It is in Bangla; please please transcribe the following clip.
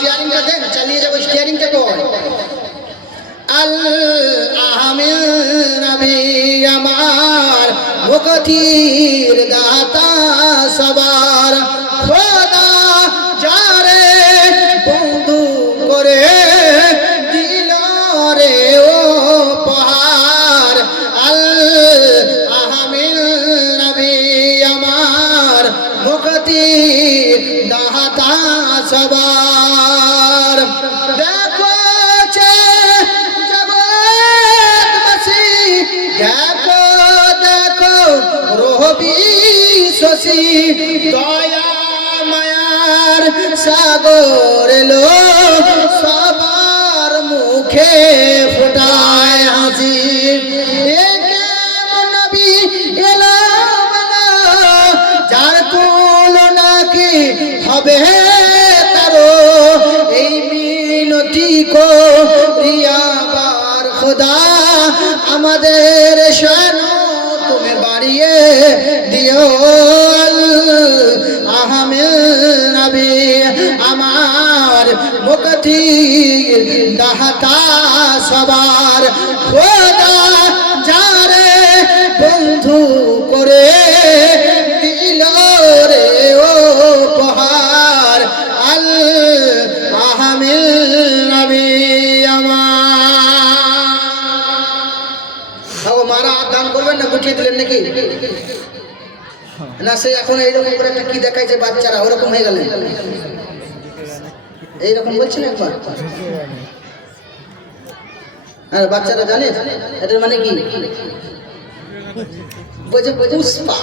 স্টিয়ারিংটা দেন, চালিয়ে যাবো। স্টিয়ারিংটা কই? আল আমিন নবী আমার মুক্তির দাতা সবার খোদা যারে বন্ধু করে দিল রে ও পাহাড়। আল আমিন নবী আমার মুক্তির দাতা সবার। দেখো দেখো দেখো রবি শশী দয়া মায়ার সাগর এলো সবার মুখে ফোটায় হাসি। নবী এলো যার তুলনা কি হবে তারো, এই মিনতি করিয়াবার খোদা আমাদের শান তুমি বাড়িয়ে দিও। আহমেদ নবী আমার মুক্তির দাতা সবার খোদা যারে বন্ধু করে দিল রে ও পাহাড়। আল আহমেদ নবী মারা দান করবেন না, গুছিয়ে দিলেন নাকি না? সে এখন এইরকম করে একটা কি দেখাইছে বাচ্চারা ওরকম হয়ে গেলেন, এইরকম বলছেন একবার। আর বাচ্চারা জানে এটার মানে কি? বলছে পুষ্পা।